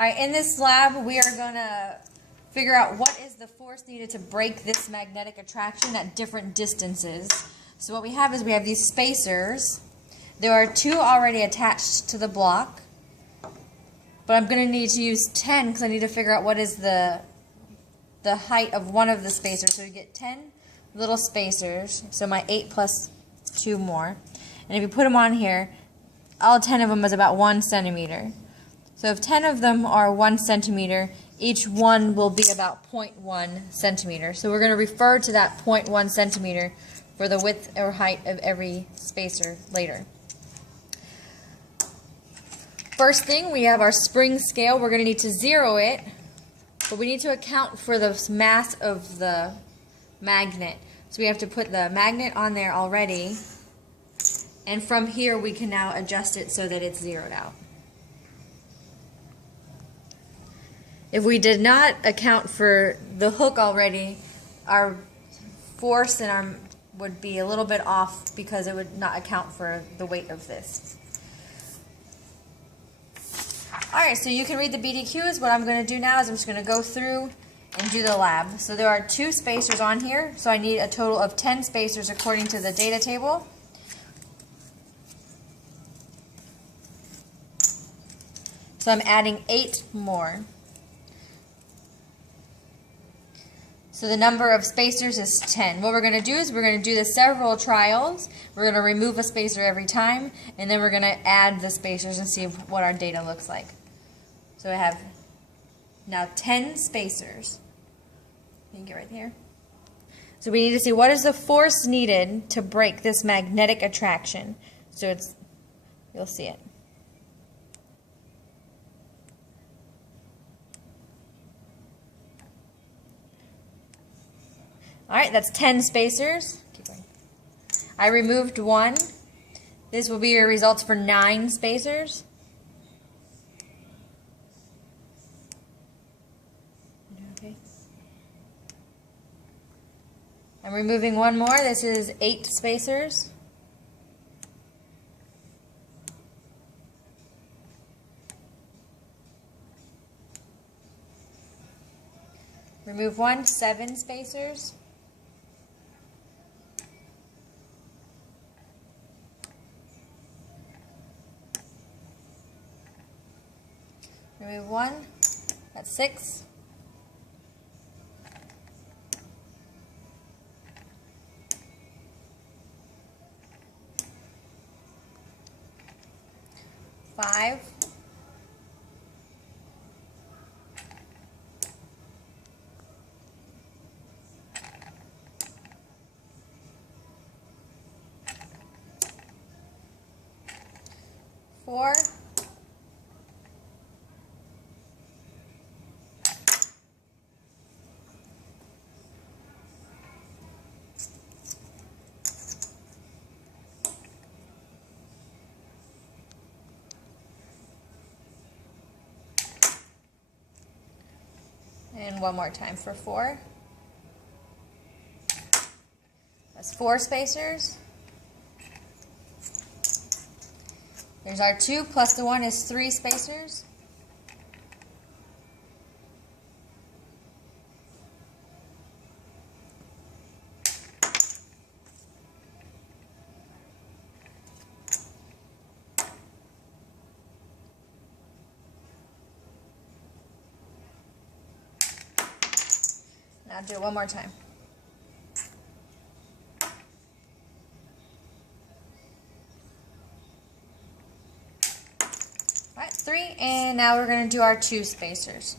Alright, in this lab we are going to figure out what is the force needed to break this magnetic attraction at different distances. So what we have is we have these spacers. There are 2 already attached to the block, but I'm going to need to use 10 because I need to figure out what is the height of one of the spacers. So we get 10 little spacers, so my 8 plus 2 more. And if you put them on here, all 10 of them is about 1 centimeter. So if 10 of them are 1 centimeter, each one will be about 0.1 centimeter. So we're going to refer to that 0.1 centimeter for the width or height of every spacer later. First thing, we have our spring scale. We're going to need to zero it, but we need to account for the mass of the magnet. So we have to put the magnet on there already, and from here we can now adjust it so that it's zeroed out. If we did not account for the hook already, our force and our would be a little bit off because it would not account for the weight of this. Alright, so you can read the BDQs. What I'm going to do now is I'm just going to go through and do the lab. So there are 2 spacers on here, so I need a total of 10 spacers according to the data table. So I'm adding 8 more. So the number of spacers is 10. What we're going to do is we're going to do the several trials. We're going to remove a spacer every time, and then we're going to add the spacers and see what our data looks like. So I have now 10 spacers. You can get right here. So we need to see what is the force needed to break this magnetic attraction. So you'll see it. Alright, that's 10 spacers. Keep going. I removed 1. This will be your results for 9 spacers. Okay. I'm removing 1 more. This is 8 spacers. Remove 1, 7 spacers. Remove 1, that's 6. Five. 4. And 1 more time for 4. That's 4 spacers. There's our 2 plus the 1 is 3 spacers. Now do it 1 more time. Alright, 3, and now we're going to do our 2 spacers.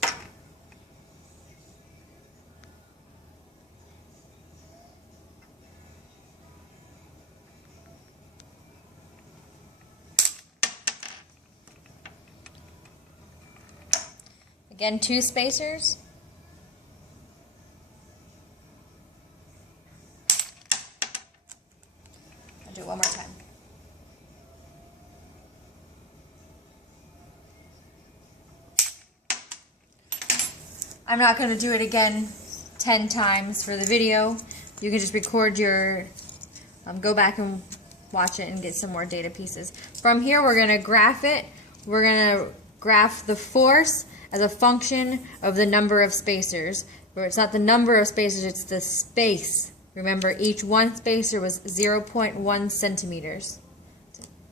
Again, 2 spacers. I'll do it 1 more time. I'm not going to do it again 10 times for the video. You can just record your, go back and watch it and get some more data pieces. From here we're going to graph it. We're going to graph the force as a function of the number of spacers. Where it's not the number of spacers, it's the space. Remember, each one spacer was 0.1 centimeters.